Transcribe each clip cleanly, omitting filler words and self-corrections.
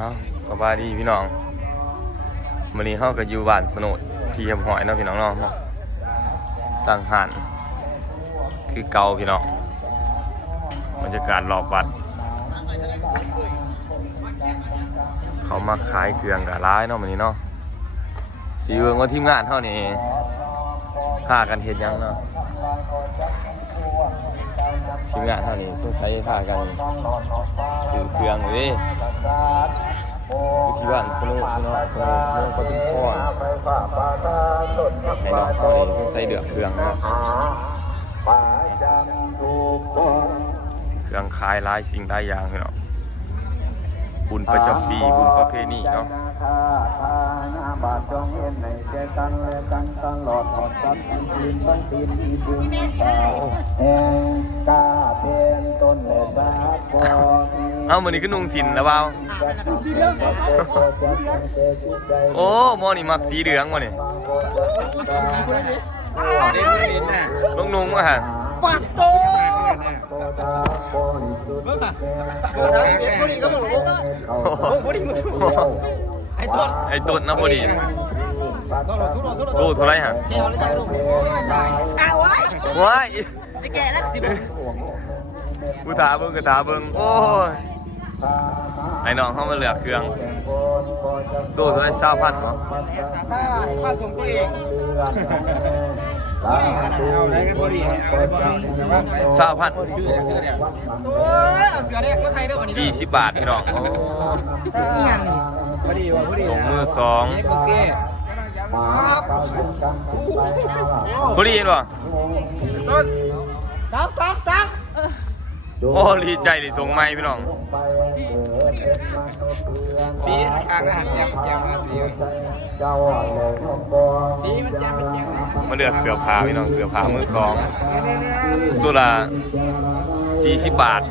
เอาสบายดีพี่น้องวันนี้เขาก็อยู่บ้านสนุดที่เฮียบหอยเนาะพี่น้องเนาะตั้งหันคือเก่าพี่น้องบรรยากาศรอบวัดเขามาขายเครื่องกับร้ายเนาะวันนี้เนาะสีเวิงว่าทีมงานเท่านี้พากันเห็นยังเนาะทีมงานเท่านี้สงสัยพากันซื้อเครื่องเลยที่บ้านสนุกพี่น้องสนุกเรื่องก็เป็นข้อให้น้องเท่านี้สงสัยเดือดเครื่องนะเครื่องขายหลายสิ่งหลายอย่างพี่น้องบุญประจำปีบุญประเพณีเนาะบาทจงเห็นในใจกันและกันตลอดหอดกันตีนต้องตีนอีบุญแห่งกาเป็นต้นและสาบเอามือนี้ขึ้นนุ่งจินแล้วเปล่าโอ้มอนี่มักสีเหลืองวะนี่ลุงนุ่งวะฮะปักโตไอ้ต้นนะพอดีตู้เท่าไรฮะว้ายกูถาเบิ้งกูถาเบิ้งโอ้ยไอ้น้องเขามาเหลือเครื่องตู้เท่าไร20,000เหรอพันส่งตัวเอง40 บาทพี่น้องส่งมือ2พอดีเห็นป่ะตั้งโอ้ดีใจเลยส่งไม้พี่น้องสีอ่างอาหารแจ่มมาสีมันแจ่มมาเลือกเสื้อผ้าพี่น้องเสื้อผ้ามือ2ตัวละ40 บาท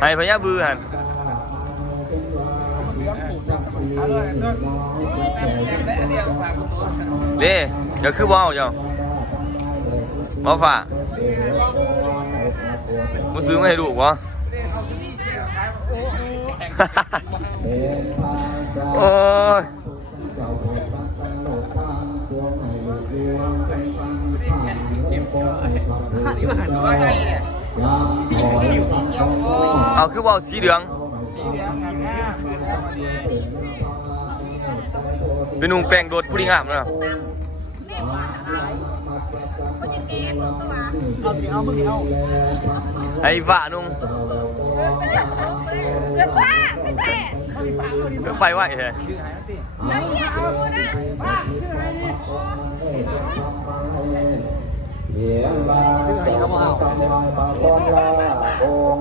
ให้พญาบือหันเล่เดี๋ยวคือว้าวเจ้าบ่ฝ่าบ่ซื้อมาให้ลูกวะโอ้ยเอาคือว่าสีเหลืองเป็นนุ่งแป้งโดดผู้ดีงามนะไอ้ฝ่านุ่งก็ไปไหวเหรอ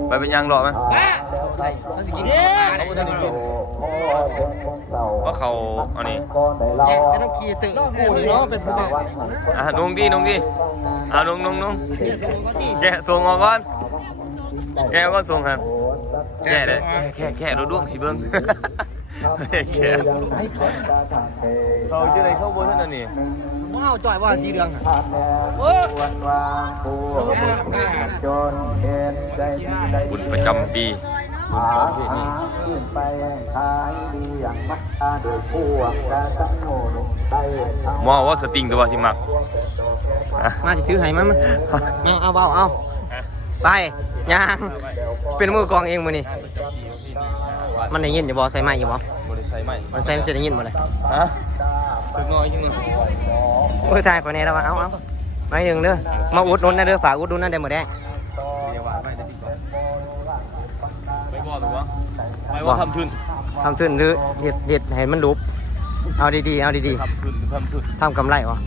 ไปเป็นยังหรอไหมก็เขาอันนี้จะต้องขี่ตึกเนาะเป็นนุ่งดินุ่งแกส่งออกก่อนแกก็ส่งครับแกเลยแค่รถด้วงสิเบิ้งแค่เขาจะได้เข้าบนนั่นนี่ว้าวจ่อยว่าสีเหลืองบุญประจำปีบุญประเพณีมอว่าสติงตัวที่มักมาจะถือไห้มั้ยเอาเบาเอาไปย่างเป็นมือกองเองมือนี่มันได้ยินอยู่บ่ใส่ไม้อยู่บ่มันใส่ไม่ใช่ได้ยินบ่เลยฮะสึกน้อยใช่มั้ยโอ้ยทายคนนี้แล้วเอาไม่หนึ่งเด้อมาอุดนุ่นนะเด้อฝากอุดนุ่นนั่นเด้อหมดแดงไปบ่หรือวะไปว่าทำทุนหรือเด็ดให้มันลุบเอาดีทำกำไรวะ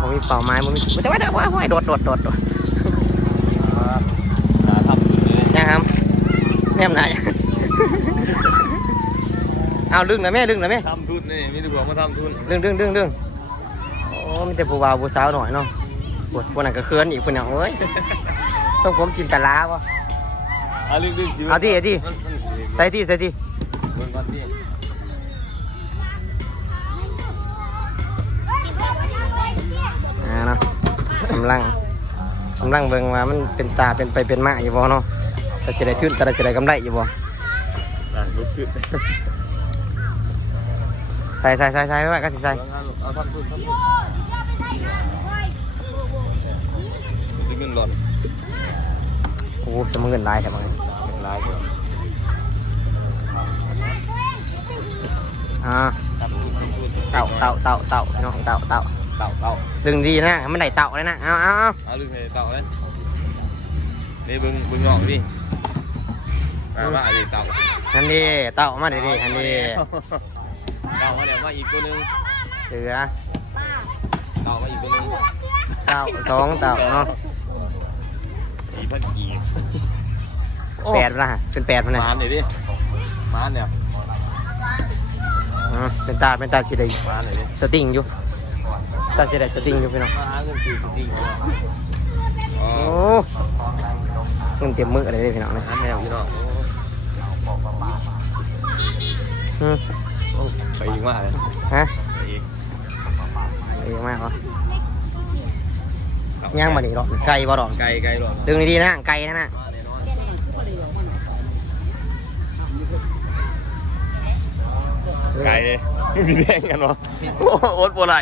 ผมมีเป่าไม้ผมมีจะไม่โดดนะครับแม่ไหนเอาดึงนะแม่ทำทุนนี่มีตัวบอกมาทำทุนดึงโอ้มีแต่ผู้บ่าวผู้สาวหน่อยเนาะปวดพวกนั้นก็เคินอีกคนอย่างเอ้ยต้องผมกินตะลาวะเอาที่ใส่ที่ กำลังเบิ่งว่ามันเป็นตาเป็นไปเป็นมาอยู่บ่เนาะแต่จะได้ทุนแต่จะได้กำไรอยู่บ่ใส่ไว้ก็สิใส่เอาทำทุนจะเงินหลอดโอ้จะมึงเงินลายแต่มึงลายเต่าพี่น้องเต่าดึงดีนะมันได้เต่าเลยนะเอาดึงให้เต่าเลยนี่บึงงอกดิมาดิเต่าอันนี้เต่ามาดิอันนี้เต่ามาเดี๋ยวมาอีกตัวนึงเสือเต่ามาอีกตัวนึงเต่า2เต่าเนาะ4,000 กีบ8นะเป็น8มันเนี่ยมาหน่อยดิมาเนี่ยเป็นตาสิได้สติงอยู่ตาสิได้สติงอยู่พี่น้องมาเงินสติงโอ้เงินเต็มมืออะไรพี่น้องนะอันแนวพี่น้องไปอีกมากเลยฮะไปอีกมากเหรอย่างมาดิหรอไก่บ่หรอไก่หรอดึงดีๆนะไก่นะไก่มีแดงกันวะโอ๊ตโบไหล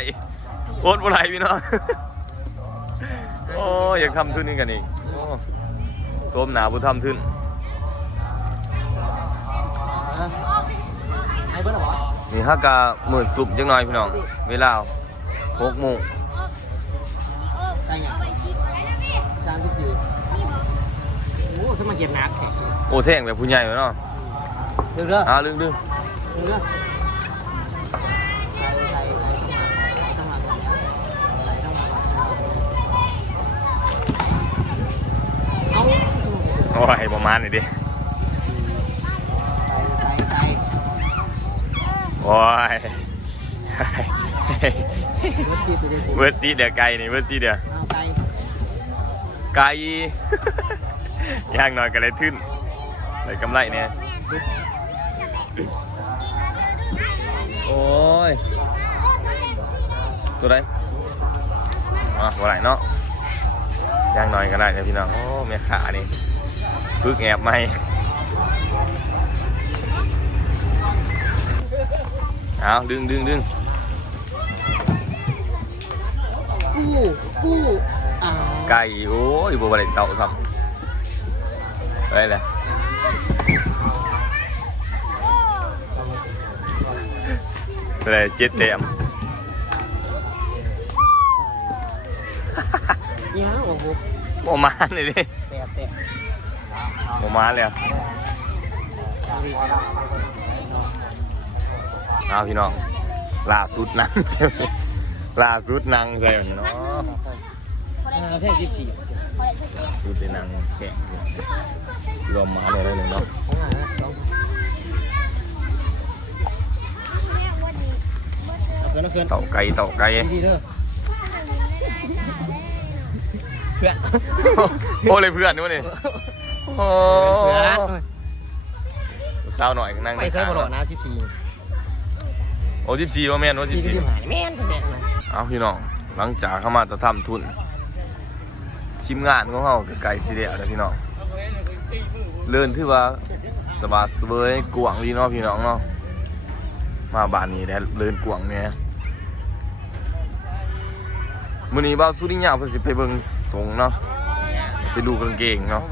พี่น้องโอ้อยากทำทุนนี่กันอีกส้มหนาบุทำทุนนี่ฮักกะมือสุบจังหน่อยพี่น้องเวลา6 โมงโอ้ขึ้นมาเก็บนักโอ้แท่งแบบผู้ใหญ่เนาะดึงเด้อดึงโอ้ยประมาณนี้ดิโอ้ยเวิร์ดซีเดี๋ยวไก่นี่เวิร์ดซีเดี๋ยวไก่ย่างหน่อยก็เลยทึ่นเลยกำไรเนี่ยโอ้ยตัวไหนตัวไหนเนาะย่างหน่อยก็ได้เนี่ยพี่น้องโอ้แม่ขานี่ฝึกแอบไหมเอาดึงกู้ไก่โอ้ยบัวอะไรเต่าสับอะไรเลยอะไรเจ็ดเต็มเนี่ยโอ้โหโมมาเลยดิโมมาเลยเอาพี่น้องล่าสุดนั่งใส่เนาะแค่14สุดเป็นนางแข่งรวมมาเลยได้เลยเนาะเต่าไก่เพื่อนโอ้เลยเพื่อนนู่นนี่โอ้เศร้าหน่อยนั่งไม่ใช่บอลนะโอ้14ว่าแม่นว่า14แม่นเอาพี่น้องหลังจากเข้ามาจะทำทุนชิมงานของเขาไก่สีเดียวนะพี่น้องเลื่อนที่ว่าสบายสบายกวางดีเนาะพี่น้องเนาะมาบ้านนี้ได้เลื่อนกวางเนี่ยมื้อนี้บ่าวสุริยะเพิ่นสิไปเบิ่งสงเนาะไปดูกางเกงเนาะ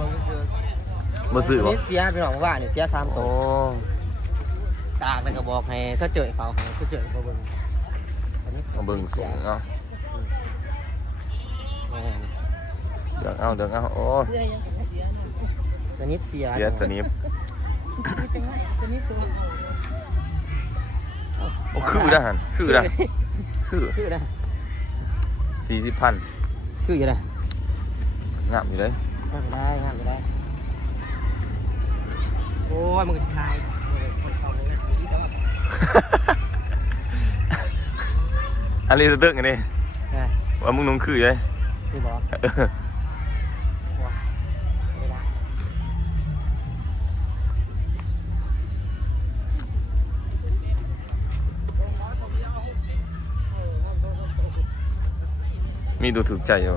บ่ซื้อบ่เสียพี่น้องว่านี่เสีย3ตัวตากแล้วก็บอกให้เขาเจอเฝ้าให้เขาเจอบ่เบิ่งมาเบิ่งสงเนาะเดือกเอาโอ้สนิทเสียสนิทโอ้คือได้40,000คืออยู่ได้งามอยู่เลยงามอยู่ได้โอ้ยมึงทายอันนี้จะตึ้งกันนี่ว่ามึงนุ่งคือเลยคือบอกมีดูถูกใจอยู่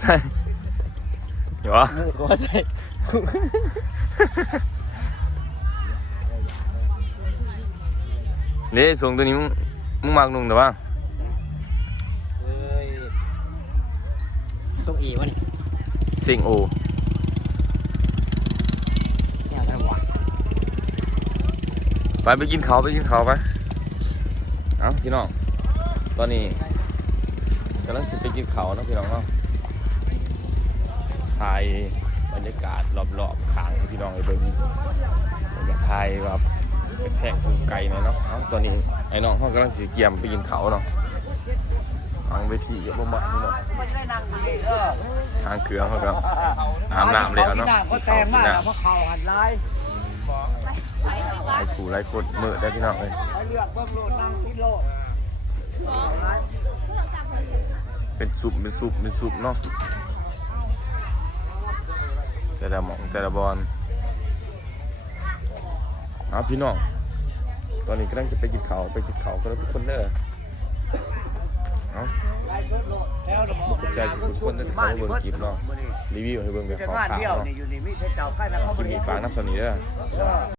ใช่เดี๋ยววะ ก็ใส่ นี่ส่งตัวนี้มึงมักนุ่งแต่ว่า เอ้ยต้องอีวะนี่ เสียงโอ เนี่ยกันวะ ไปกินเขาวไปเอ้าพี่น้องตอนนี้กำลังจะไปกินเขาวนะพี่น้องเนาะถ่ายบรรยากาศรอบๆข้างให้พี่น้องไปเบิ่งอยากถ่ายแบบแพงปูไก่หน่อยเนาะเอ้าตอนนี้ไอ้น้องเขากำลังสีเกียมไปกินเขาวเนาะทางเวทีเยอะมากพี่น้องทางเครื่องเขาก็อาบน้ำเลยเนาะ ก็แต่งมากเพราะเขาหันลาย ไล่ขู่ไล่กดมือได้พี่น้องเลย ไปเลือกเบิ่งโลดนั่งที่โลด เป็นซุปเนาะแต่ละหมองแต่ละบอลเอาพี่น้องตอนนี้กำลังจะไปกินเขากันแล้วทุกคนเด้อเอาบุกใจทุกคนจะเข้าเบิ่งคลิปเนาะรีวิวให้เบิ่งแบบ แต่ ข่าว งานเดียว ๆเนาะ นี่อยู่นี่มีเจ้าใกล้นะเขา คลิปนี้ฝากน้ำสนีเด้อ